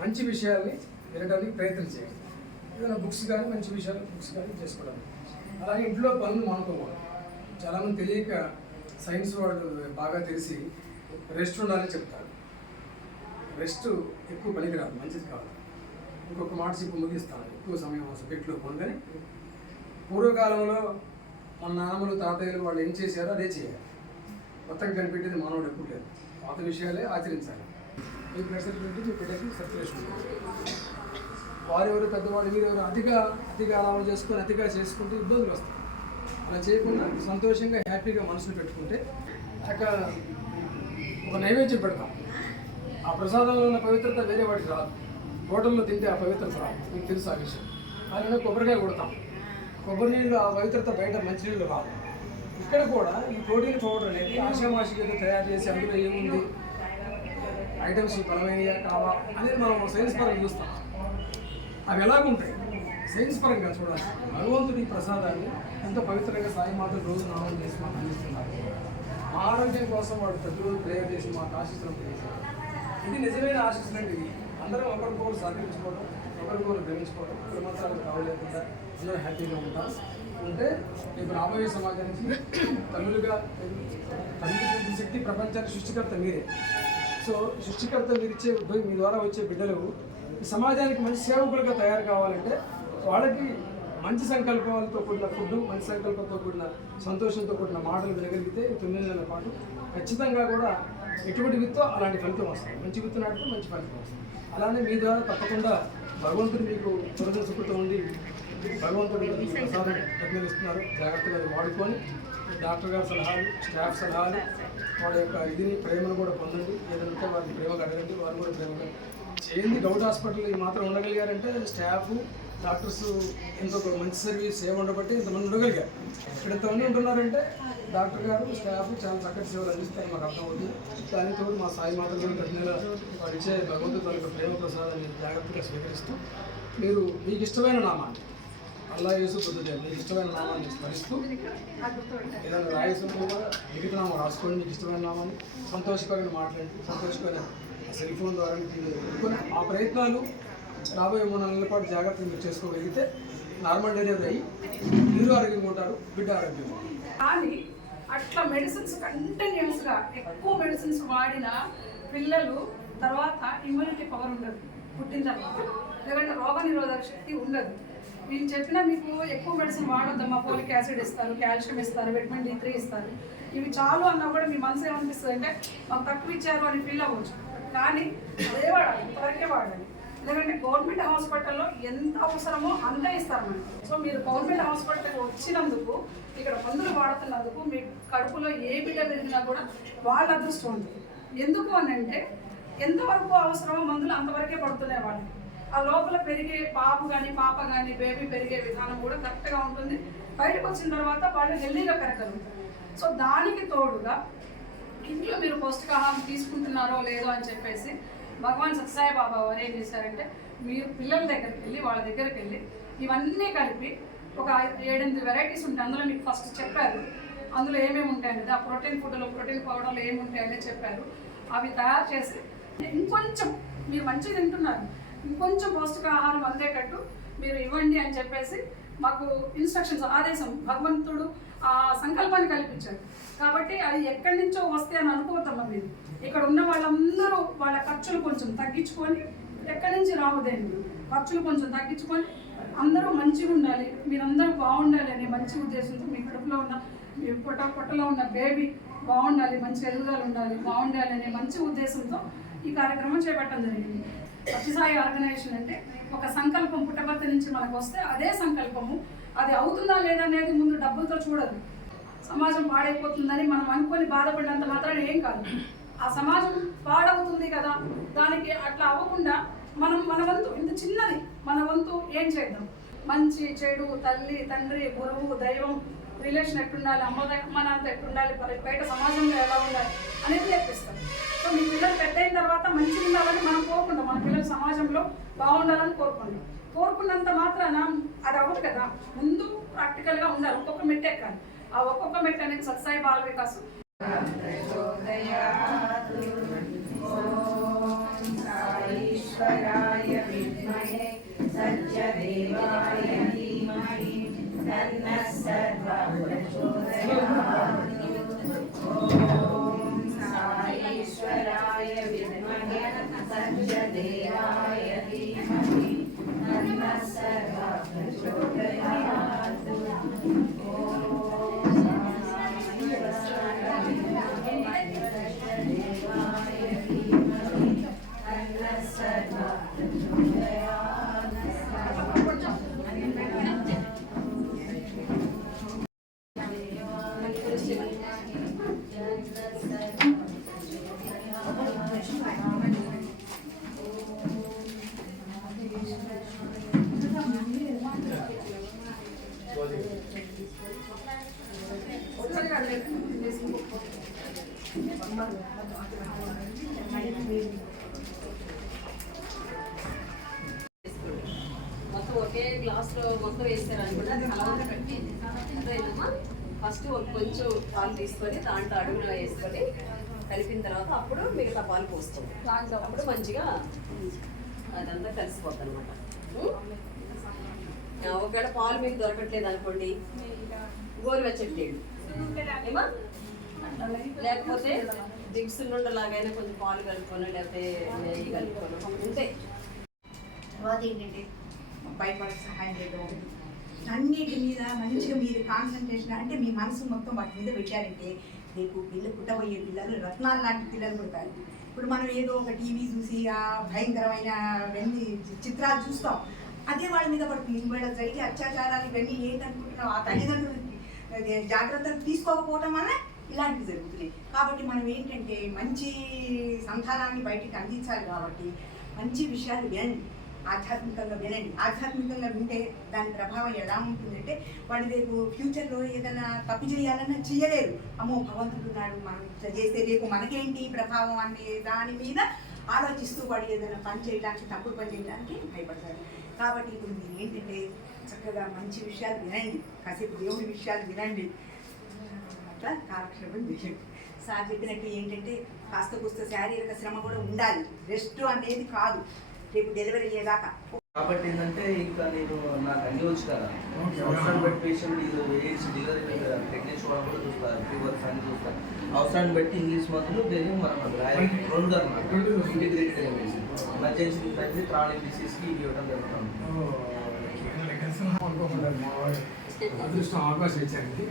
మంచి విషయాల్ని వినడానికి ప్రయత్నం చేయండి. ఏదైనా బుక్స్ కానీ మంచి విషయాలు బుక్స్ కానీ చేసుకోవడానికి. అలాగే ఇంట్లో పనులు మానుకోవాలి. చాలామంది తెలియక సైన్స్ వాళ్ళు బాగా తెలిసి రెస్ట్ ఉండాలని చెప్తారు. రెస్ట్ ఎక్కువ పనికిరాదు, మంచిది కాదు. ఇంకొక మాట చెప్పి ముగిస్తాను. ఎక్కువ సమయం సబ్జెక్టులో పొందని పూర్వకాలంలో మన నాన్నమ్మలు తాతయ్యలు వాళ్ళు ఏం చేశారో అదే చేయాలి. కొత్తగా కనిపెట్టేది మానవుడు ఎప్పుడు లేదు. పాత విషయాలే ఆచరించాలి. మీ ప్రెషర్ పెట్టి మీ బిడ్డకి సర్క్యులేషన్ వారెవరు పెద్దవాళ్ళు వీరెవరు అతిగా అలవాటు చేసుకొని అతిగా చేసుకుంటే ఇబ్బందులు వస్తాయి. అలా చేయకుండా సంతోషంగా హ్యాపీగా మనసులు పెట్టుకుంటే ఒక నైవేద్యం పెడతాం. ఆ ప్రసాదంలో ఉన్న పవిత్రత వేరే వాడికి రాదు. హోటల్లో తింటే ఆ పవిత్రత రాదు, మీకు తెలుసు ఆ విషయం. అలానే కొబ్బరికాయ కొడతాం. కొబ్బరి నీళ్ళు ఆ పవిత్రత బయట మంచినీళ్ళు రాదు. ఇక్కడ కూడా ఈ ప్రోటీన్ పౌడర్ అనేది ఆషామాషిగా తయారు చేసి అందులో ఏముంది ఐటమ్స్ బలమైనయా కావా అనేది మనం సైన్స్ పరంగా చూస్తాం. అవి ఎలాగుంటాయి సైన్స్ పరంగా చూడాలి. భగవంతుడి ప్రసాదాన్ని ఎంతో పవిత్రంగా సాయి మాత్రం రోజు నామం చేసి మాకు అందిస్తున్నారు. మా ఆరోగ్యం కోసం వాడు ప్రతిరోజు ప్రేయర్ చేసి మాకు ఆశిస్తులు చేశారు. ఇది నిజమైన ఆశిస్తులు అంటే అందరం ఒకరికొకరు సహకరించుకోవడం, ఒకరికొకరు గ్రహించుకోవడం, కులమతాలకు కావలేకుండా అందరూ హ్యాపీగా ఉంటారు. ఉంటే ఇప్పుడు రాబోయే సమాజానికి తల్లులుగా తల్లి శక్తి ప్రపంచానికి సృష్టికర్త మీరే. సో సృష్టికర్త మీరిచ్చే మీ ద్వారా వచ్చే బిడ్డలు ఈ సమాజానికి మంచి సేవకులుగా తయారు కావాలంటే వాళ్ళకి మంచి సంకల్పాలతో కూడిన ఫుడ్, మంచి సంకల్పంతో కూడిన సంతోషంతో కూడిన మాటలు వినగలిగితే 9 నెలల పాటు ఖచ్చితంగా కూడా ఎటువంటి విత్తో అలాంటి ఫలితం వస్తుంది. మంచి విత్తు నాటితే మంచి ఫలితం వస్తుంది. అలానే మీ ద్వారా తప్పకుండా భగవంతుడు మీకు దురద సుఖృతం ఉండి భగవంతుడు ప్రసాదం ప్రజ్ఞలిస్తున్నారు. జాగ్రత్తగా వాడుకొని డాక్టర్ గారి సలహాలు, స్టాఫ్ సలహాలు, వాడి యొక్క ఇదిని ప్రేమను కూడా పొందండి. ఏదంటే వారిని ప్రేమగా అడగండి, వారు కూడా ప్రేమగా చేయండి. గౌడ్ హాస్పిటల్ ఈ మాత్రం ఉండగలిగారంటే స్టాఫ్ డాక్టర్స్ ఎంతో మంచి సర్వీస్ ఉండబట్టి ఇంతమంది ఉండగలిగారు. ఇక్కడ ఎంతమంది ఉంటున్నారంటే డాక్టర్ గారు స్టాఫ్ చాలా చక్కటి సేవలు అందిస్తారు, మాకు అర్థమవుతుంది. దానితో మా సాయి మాత్రం కూడా ప్రతి నెల వాడు ఇచ్చే భగవంతుడు వాళ్ళ ప్రేమ ప్రసాదాన్ని జాగ్రత్తగా స్వీకరిస్తూ మీరు మీకు ఇష్టమైన నామాన్ని అల్లా యేసు బుద్ధుడే మీకు ఇష్టమైన నామాన్ని స్మరిస్తూ ఏదైనా రాయసంలో మిగతా నామం రాసుకోండి. మీకు ఇష్టమైన నామాన్ని సంతోషకరమైన మాట్లాడి సంతోషకరమైన సెల్ ఫోన్ ద్వారా కొన్ని ఆ ప్రయత్నాలు రాబోయే 3 నెలల పాటు జాగ్రత్తగా మీరు చేసుకోగలిగితే నార్మల్ డెలివరీ అయ్యి మీరు ఆరోగ్యంగా ఉంటారు, బిడ్డ ఆరోగ్యంగా ఉంటారు. కానీ అట్లా మెడిసిన్స్ కంటిన్యూస్గా ఎక్కువ మెడిసిన్స్ వాడిన పిల్లలు తర్వాత ఇమ్యూనిటీ పవర్ ఉండదు, పుట్టిన తర్వాత లేదంటే రోగ నిరోధక శక్తి ఉండదు. వీళ్ళు చెప్పినా మీకు ఎక్కువ మెడిసిన్ వాడొద్దమ్మా, ఫోలిక్ యాసిడ్ ఇస్తారు, కాల్షియం ఇస్తారు, విటమిన్ D3 ఇస్తారు, ఇవి చాలు అన్నా కూడా మీ మనసు ఏమనిపిస్తుంది అంటే మాకు తక్కువ ఇచ్చారు అని ఫీల్ అవ్వచ్చు. కానీ అదే వాడాలి, ఇంతవరకే వాడాలి. ఎందుకంటే గవర్నమెంట్ హాస్పిటల్లో ఎంత అవసరమో అంతే ఇస్తారు మనకి. సో మీరు గవర్నమెంట్ హాస్పిటల్కి వచ్చినందుకు, ఇక్కడ మందులు వాడుతున్నందుకు మీ కడుపులో ఏ బిడ్డ పెరిగినా కూడా వాళ్ళ అదృష్టం ఉంటుంది. ఎందుకు అని అంటే ఎంతవరకు అవసరమో మందులు అంతవరకే పడుతున్నాయి వాళ్ళకి. ఆ లోపల పెరిగే బాబు కానీ పాప కానీ బేబీ పెరిగే విధానం కూడా కరెక్ట్గా ఉంటుంది. బయటకు వచ్చిన తర్వాత వాళ్ళు హెల్దీగా పెరగలుగుతారు. సో దానికి తోడుగా ఇంట్లో మీరు పౌష్టికాహారం తీసుకుంటున్నారో లేదో అని చెప్పేసి భగవాన్ సత్యసాయి బాబా వారు ఏం చేశారంటే మీరు పిల్లల దగ్గరికి వెళ్ళి వాళ్ళ దగ్గరికి వెళ్ళి ఇవన్నీ కలిపి ఒక 7-8 వెరైటీస్ ఉంటాయి. అందులో మీకు ఫస్ట్ చెప్పారు అందులో ఏమేమి ఉంటాయండి, ఆ ప్రోటీన్ ఫుడ్లో ప్రోటీన్ పౌడర్లో ఏమి ఉంటాయని చెప్పారు. అవి తయారు చేసి ఇంకొంచెం మీరు మంచిగా తింటున్నారు, ఇంకొంచెం పౌష్టికాహారం అందేటట్టు మీరు ఇవ్వండి అని చెప్పేసి మాకు ఇన్స్ట్రక్షన్స్, ఆదేశం భగవంతుడు ఆ సంకల్పాన్ని కల్పించారు. కాబట్టి అది ఎక్కడి నుంచో వస్తే అని అనుకోవద్దమ్మా. మీరు ఇక్కడ ఉన్న వాళ్ళందరూ వాళ్ళ ఖర్చులు కొంచెం తగ్గించుకొని, ఎక్కడి నుంచి రావద్దండి, ఖర్చులు కొంచెం తగ్గించుకొని అందరూ మంచిగా ఉండాలి, మీరందరూ బాగుండాలి అనే మంచి ఉద్దేశంతో మీ కడుపులో ఉన్న మీ పొట్టలో ఉన్న బేబీ బాగుండాలి, మంచి ఎదుగుదల ఉండాలి, బాగుండాలి అనే మంచి ఉద్దేశంతో ఈ కార్యక్రమం చేపట్టడం జరిగింది. సత్యసాయి ఆర్గనైజేషన్ అంటే ఒక సంకల్పం పుట్టపర్తి నుంచి మనకు వస్తే అదే సంకల్పము అది అవుతుందా లేదా అనేది ముందు డబ్బులతో చూడదు. సమాజం పాడైపోతుందని మనం అనుకొని బాధపడినంత మాత్రాన ఏం కాదు. ఆ సమాజం పాడవుతుంది కదా, దానికి అట్లా అవ్వకుండా మన వంతు ఇంత చిన్నది, మన వంతు ఏం చేద్దాం. మంచి చెడు, తల్లి తండ్రి, గురువు, దైవం రిలేషన్ ఎట్టుండాలి, అమ్మ నాన్న ఎట్టుండాలి, బయట సమాజంలో ఎలా ఉండాలి అనేది నేర్పిస్తాం. సో మీ పిల్లలు పెద్ద అయిన తర్వాత మంచిగా ఉండాలని మనం కోరుకుంటాం, మన పిల్లలు సమాజంలో బాగుండాలని కోరుకుంటాం. కోరుకున్నంత మాత్రాన అది అవ్వదు కదా, ముందు ప్రాక్టికల్గా ఉండాలి. ఒక్కొక్క మెట్టు ఎక్కాలి. ఆ ఒక్కొక్క మెట్టు అనేది సత్సాయి బాల వికాసం. साईश्वराय विद्महे सत्यदेवाय धीमहि तन्नः सर्वः प्रचोदयात्। ॐ साईश्वराय विद्महे सत्यदेवाय धीमहि तन्नः सर्वः प्रचोदयात्। మొత్తం ఒకే గ్లాస్లో మొత్తం వేస్తారు అనుకుంటే అది కలవగా కట్టి అర్థమైందమ్మా. ఫస్ట్ కొంచెం పాలు తీసుకొని దాంట్లో అడుగున వేసుకొని కలిపిన తర్వాత అప్పుడు మిగతా పాలు పోస్తాం. అప్పుడు మంచిగా అదంతా కలిసిపోతుంది అనమాట. ఒకవేళ పాలు మీకు దొరకట్లేదు అనుకోండి, గోరువెచ్చటి నీళ్ళు ఏమా, లేకపోతే దిగ్సు నుండలాగైనా కొంచెం పాలు కలుపుకొని లేకపోతే నెయ్యి కలుపుకొని ఉంటే తర్వాత ఏంటంటే బయట వాళ్ళకి సహాయం చేయడం, అన్నిటి మీద మంచిగా మీరు కాన్సన్ట్రేషన్ అంటే మీ మనసు మొత్తం వాటి మీద పెట్టారంటే రేపు పుట్టబోయే పిల్లలు రత్నాలు లాంటి పిల్లలు పుడతారు. ఇప్పుడు మనం ఏదో ఒక టీవీ చూసి ఆ భయంకరమైన ఇవన్నీ చిత్రాలు చూస్తాం, అదే వాళ్ళ మీద పడుతుంది. వీళ్ళ జరిగే అత్యాచారాలు ఇవన్నీ ఏంటనుకుంటున్నాం, ఆ తల్లిదండ్రులు జాగ్రత్తలు తీసుకోకపోవటం వల్ల ఇలాంటివి జరుగుతున్నాయి. కాబట్టి మనం ఏంటంటే మంచి సంతానాన్ని బయటికి అందించాలి. కాబట్టి మంచి విషయాలు వినండి, ఆధ్యాత్మికంగా వినండి. ఆధ్యాత్మికంగా వింటే దాని ప్రభావం ఎలా ఉంటుందంటే వాడి రేపు ఫ్యూచర్లో ఏదైనా తప్పు చేయాలన్నా చేయలేరు. అమ్మో భగవంతుడు ఉన్నాడు, మనం ఇట్లా చేస్తే రేపు మనకేంటి ప్రభావం అనే దాని మీద ఆలోచిస్తూ వాడు ఏదైనా పని చేయడానికి, తప్పుడు పని చేయడానికి భయపడతారు. కాబట్టి ఇప్పుడు మీరు ఏంటంటే చక్కగా మంచి విషయాలు వినండి, కాసేపు దేవుడి విషయాలు వినండి, అట్లా కాలక్షేపం చేయండి. సార్ చెప్పినట్టు ఏంటంటే కాస్త కూస్త శారీరక శ్రమ కూడా ఉండాలి, రెస్ట్ అనేది కాదు రేపు డెలివరీ అయ్యేదాకా. కాబట్టి ఏంటంటే ఇంకా నేను నాకు అన్ని వచ్చు కదా, అవసరాన్ని బట్టి పేషెంట్ ఎయిడ్స్ డెలివరీ ప్రెగ్నెన్సీ వాళ్ళని కూడా చూస్తారు, ఫీవర్స్ అన్ని చూస్తారు. అవసరాన్ని బట్టి ఇంగ్లీష్ మందులు నేను మనం రెండు అన్నమాట ఇంటిగ్రేటెడ్ ఎమర్జెన్సీ తగ్గి త్రాణి డిసీజ్కి ఇవి ఇవ్వడం జరుగుతుంది. అదృష్టం అవకాశం ఇచ్చారండి.